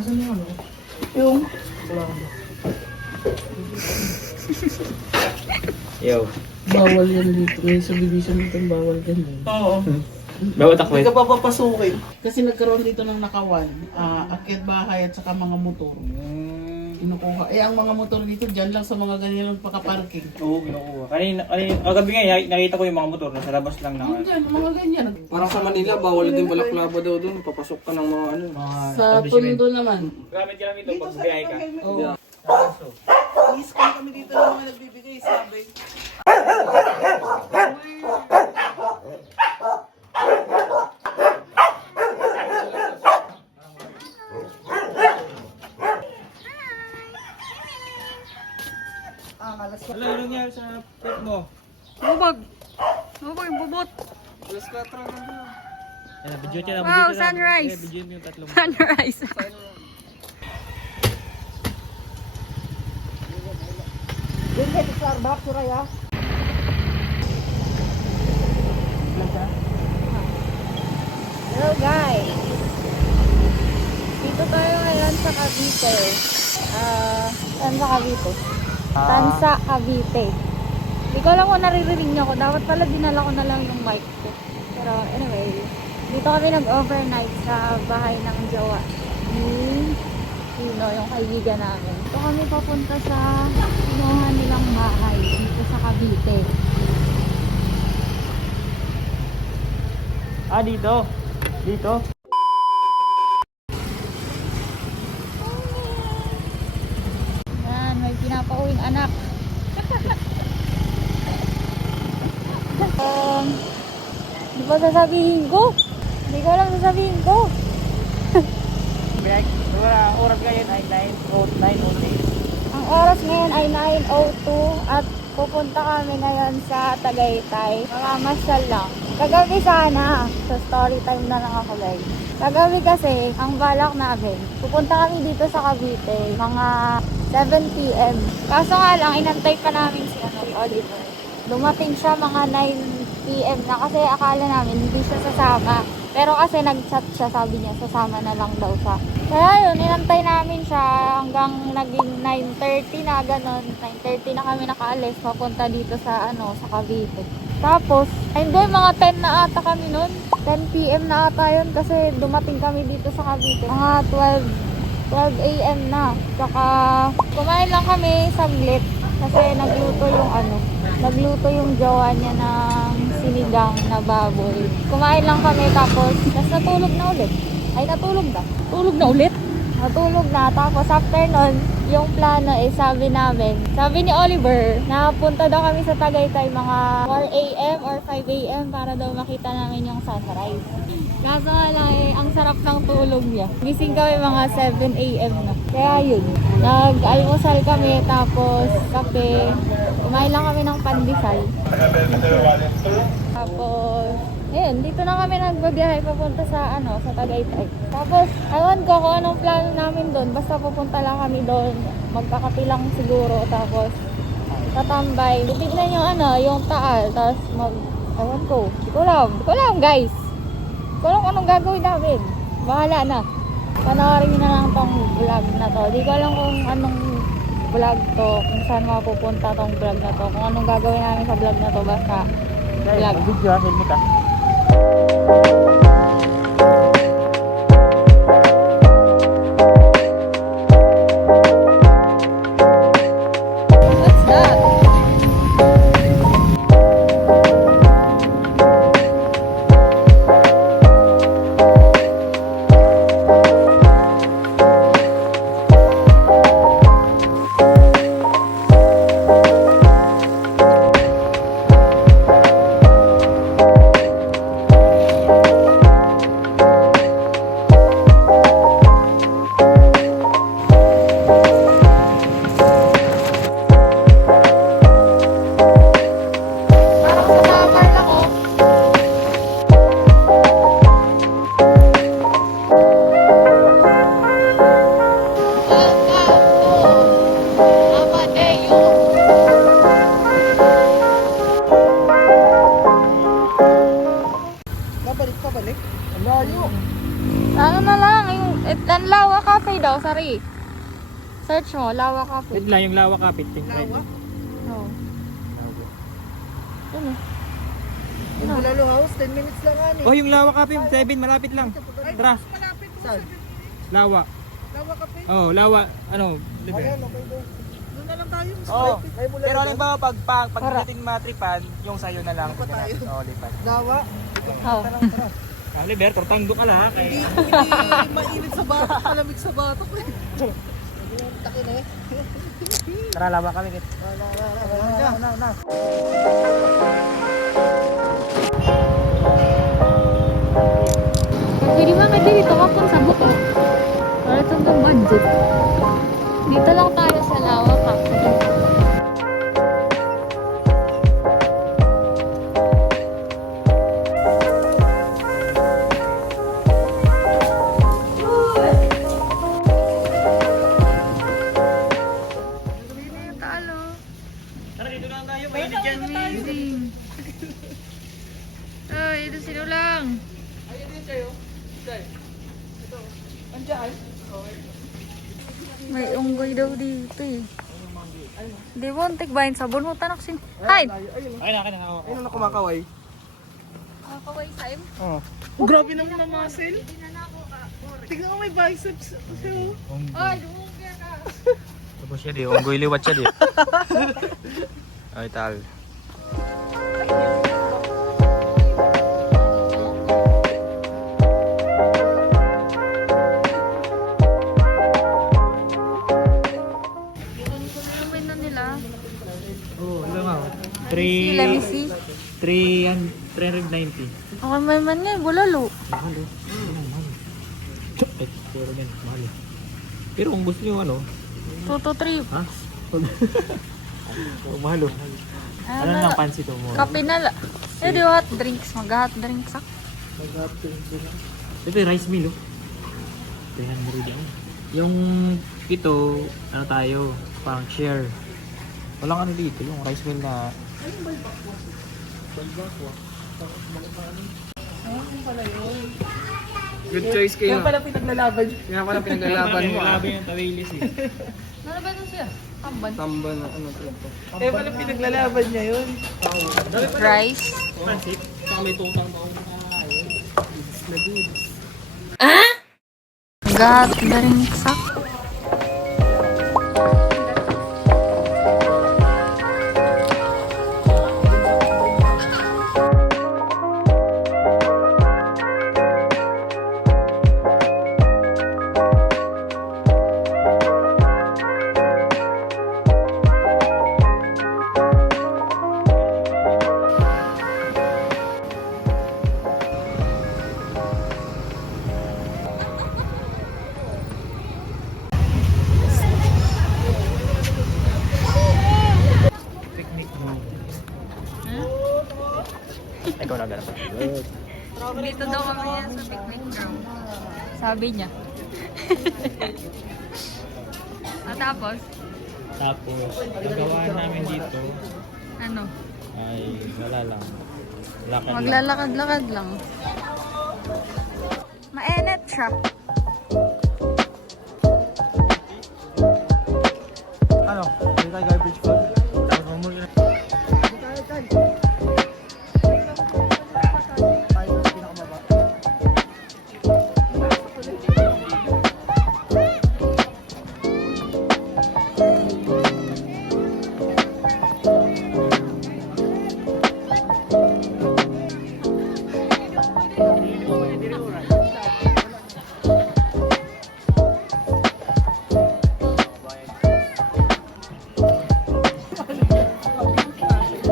Nasaan yung ano? Yung... Wala ka ba? Yo. Bawal yan dito. Ngayon sa division dito, bawal ganyan. Oo. Bawat ako Hindi ka pa papasukin. Kasi nagkaroon dito ng nakawan, akyat bahay at saka mga motor. Kinukuha. Eh, ang mga motor dito, dyan lang sa mga ganyan lang pakaparking. Oo, kinukuha. Kanina, gabi nga, nakita ko yung mga motor nasa labas lang na. Dyan, mga ganyan. Parang sa Manila, bawal din balaklava daw doon. Papasok ka ng mga ano. Sa pundo naman. Gamit ka lang ito pag biyahe ka. Oo. I-scan kami dito ng mga nagbibigay, sabi. Wala, ano nangyari sa pet mo? Bubog. Bubog yung bubot. Ayan, video siya na. Wow, sunrise. Video mo yung tatlong. Sunrise. Hello guys. Dito tayo ngayon sa Cavite. Saan sa Cavite? Tansa, Cavite. Hindi ko alam kung naririnig niyo ako. Dapat pala dinala ko na lang yung mic ko. Pero anyway, dito kami nag-overnight sa bahay ng jowa ni Sino, yung kaibigan namin. Dito kami papunta sa kinuha nilang bahay dito sa Cavite. Ah, dito. Dito. Yan, may pinapauwing anak. Di ba sasabihin ko? Hindi ko alam sasabihin ko. Oras ngayon ay 9:08. Ang oras ngayon ay 9:02 at pupunta kami ngayon sa Tagaytay. Mamamasyal lang. Kagabi sana. Sa story time na lang ako guys. Kagabi kasi, ang balak namin, pupunta kami dito sa Cavite, mga 7 p.m. Kaso nga lang, inantay pa namin si Oliver. Dumating siya mga 9 p.m. na kasi akala namin hindi siya sasama. Pero kasi nag-chat siya, sabi niya, sasama na lang daw siya. Kaya yun, inantay namin siya hanggang naging 9:30 na gano'n. 9:30 na kami nakaalis, papunta dito sa, sa Cavite. Tapos, hindi, mga 10 na ata kami nun. 10 p.m. na ata yun kasi dumating kami dito sa Cavite. Mga 12 a.m. na. Saka, kumain lang kami saglit kasi nagluto yung jowa niya ng sinigang na baboy. Kumain lang kami tapos natulog na ulit. Ay, natulog na. Tulog na ulit? Natulog na. Tapos after nun, yung plano sabi ni Oliver, na punta daw kami sa Tagaytay mga 4 a.m. or 5 a.m. para daw makita namin yung sunrise. Kaso nga lang ang sarap ng tulog niya. Gising kami mga 7 a.m. na. Kaya yun, nag-almusal kami tapos kape. Kumain lang kami ng pandesal. Tapos, ayun, dito na kami nagbabiyahe papunta sa sa Tagaytay. Tapos, ewan ko kung anong plano namin doon. Basta pupunta lang kami doon. Magkakapi lang siguro. Tapos, tatambay. Titignan yung yung Taal. Tapos, ewan ko. Di ko alam guys. Di ko alam kung anong gagawin namin. Bahala na. Panoorin na lang tong vlog na to. Di ko alam kung anong vlog to. Kung saan mapupunta tong vlog na to. Kung anong gagawin namin sa vlog na to. Basta, vlog. Video, helmet ah. What's that? Ano na lang, yung Ang Lawa Cafe daw, sorry. Search mo, Lawa Cafe. Wait lang, yung lawa kapit. Lawa? Oo. Ano? Yung Bulalo House, 10 minutes lang ani. Oh, yung lawa kapit, 7, malapit lang. Tara, Malapit mo Saan? lawa. Lawa Cafe. Oh, lawa, ano, libre. Ayan, okay doon. Doon na lang tayo. Oo. May Bulalo Pero doon. halimbawa, pag nating matripan, yung sayo na lang. Oo, lipat. Lawa. Oo. Ah, liber, tortang doon ka lang. Hindi mainit sa batok, malamig sa batok. Tara, lawa kami. Pwede ba nga dito kapag sa buko? Para itong budget. Dito lang tayo sa Lawa Cafe. Tara, dito lang tayo. Malamig dyan. Ay, ito sinulang. Ayun din sa'yo. Ito. Andiyan. May unggoy daw dito eh. Di mo, antik ba yung sabon mo? Tanak sin. Hi! Akin na. Oo. Ayun na kumakaway. Kaway Saim. Oo. Grabe naman ang muscle. Tignan mo may biceps. Ay, dumugya ka. Tapos siya di, unggoy liwat siya di. Ay, tal. Ano na nila? Oo, ilan nga. See, let me see. 390. Okay, may man nga, bulalo. Mahal eh. Pero yan, mahal eh. Pero kung gusto nyo ano, 2 to 3. ha? Mahal oh. Ano lang pansit mo? Kape na lang. Eh, di hot drinks. Mag-hot drinks ako. Ito yung rice meal oh. 300 yan. Yung ito, ano tayo, pang share. Walang ano dito, yung rice meal na... Good choice kayo. Kaya pala pinaglalaban. Kaya pala pinaglalaban mo ah. yung tawilis eh. Ano ba ito siya? Tamban. Tamba na ano to. Kaya pala pinaglalaban niya yun. Rice. Pansit? Saka may tutang daw. Mag-hot drinks ako. Picnic mo. Ikaw na ganun. Dito daw kami yan sa picnic ground. Sabi niya. At tapos, Tapos, ang gawa namin dito ano? ay wala lang. Lakad lang. Maglalakad-lakad lang. Mainit siya. Ano? Hindi tayo garbage bag? Tapos mamuli na.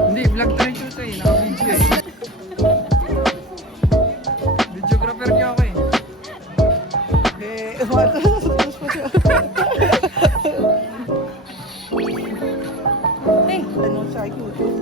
Hindi, vlog tayo ito eh. Naka-video eh. Videographer niyo ako eh. Ano sa YouTube?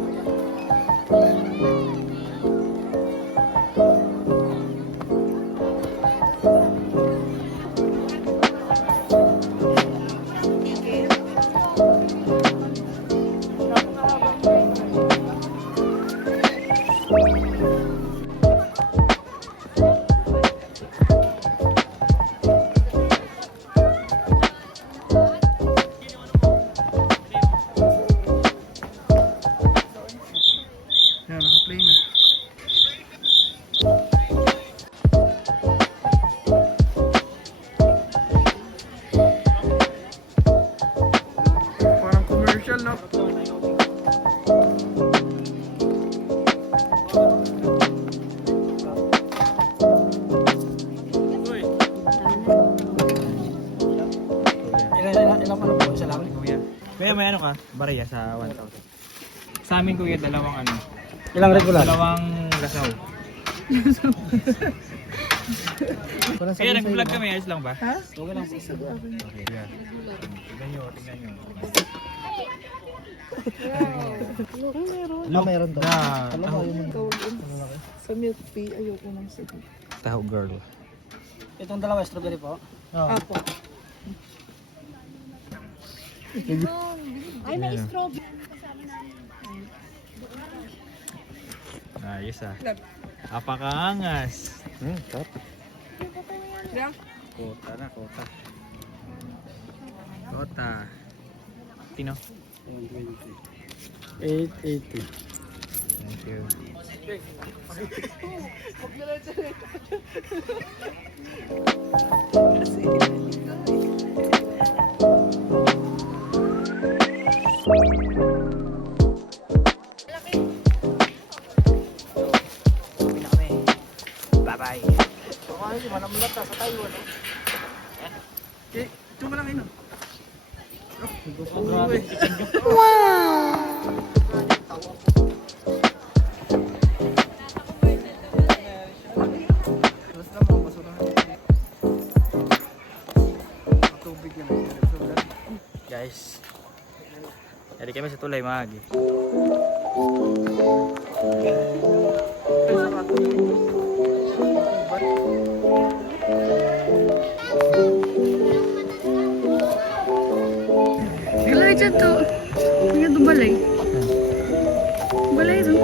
Ilang ano po? Isa lang? Kuya. Kuya, may ano ka? Barya sa 1,000. Sa amin kuya, dalawang ano. Ilang regular? Dalawang lasaw. Kaya nag-vlog kami, ayos lang ba? Ha? Okay lang po. Okay, yeah. Tingnan nyo, tingnan nyo. Meron to. Taho. Sa milk tea, ayoko nang sabi. Taho girl. Itong dalawa strawberry po. Apo. Ay, may strawberry. Ayos ah. Apakaangas. Sarap. Kota na, kota. Kota. Tino. 880. Thank you. Bye-bye. Ito mo lang yun. Guys, jadi kami sa tulay mga agi. Galay dyan to. Hindi ito balay. Balay ito.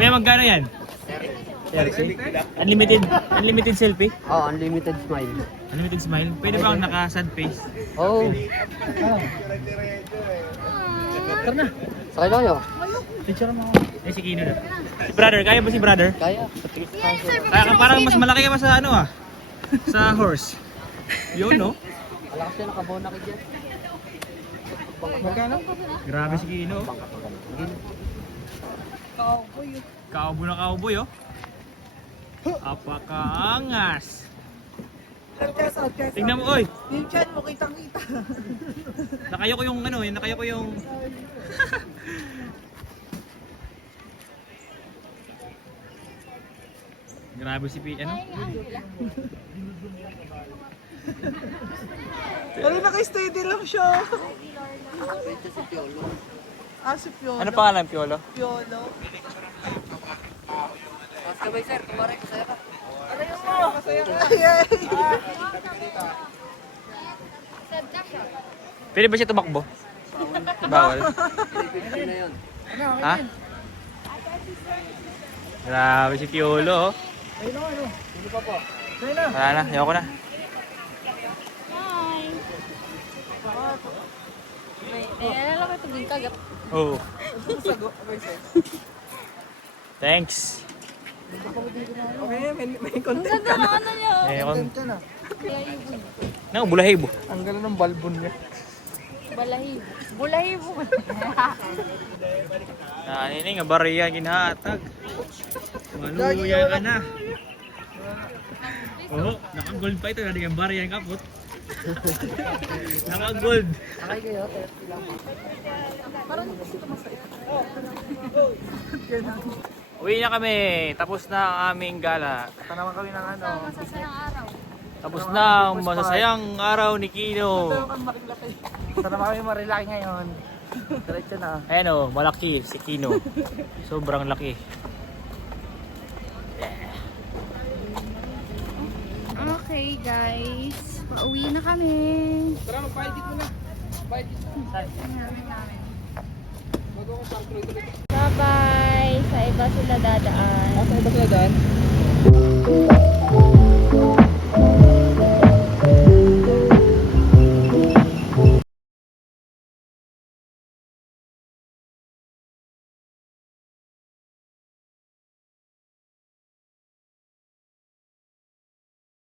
Kuya, magkano yan? 30. Unlimited selfie? Oh, unlimited smile. Unlimited smile? Pwede ba ang naka-sad face? Oh. Tara na. Sakay na kayo? Picture mo. Eh, si Kino na. Si brother, kaya ba si brother? Kaya. Kaya ka parang mas malaki ka pa sa ano ah. Sa horse. Yun no? Wala kasi nakabona ka dyan. Grabe si Kino. Kaubo na cowboy oh. Apakaangas. Tingnan mo oy. Yung chan mo, kitang-kita. Nakayo ko yung ano, nakayo ko yung Grabe si P, ano? Ano naka-steady lang siya. Ah, si Piolo. Ano pangalan, Piolo? Piolo. Sabay sir, kumari ko sa'yo ka. Pwede ba siya tumakbo? Bawal. na yun. Ha? Grabe si Piolo oh. Wala na, ayoko na. Hi. May alala ko itong kagat. Oo. Thanks. Okay, may Ang content ganda ng ano niya. Eh, kon... ka na. Nako, bulahibo. Ang ganda ng balbon niya. Balahibo. Bulahibo. Nanining, nga bariya ginahatag. Maluya ka na. Oo, naka-gold pa ito. Nanining, bariya ang kapot. Naka-gold. Sakay kayo, 30 lang. Uwi na kami. Tapos na ang aming gala. Tanaman kami ng ano. Masasayang araw. Tapos na ang masasayang araw ni Kino. Sana kami marilaki ngayon. Diretso na. Ayan o, malaki si Kino. Sobrang laki. Okay guys, pauwi na kami. Tara, magpahit dito na. Bye-bye! Sa iba sila dadaan. Asa ba sila daan?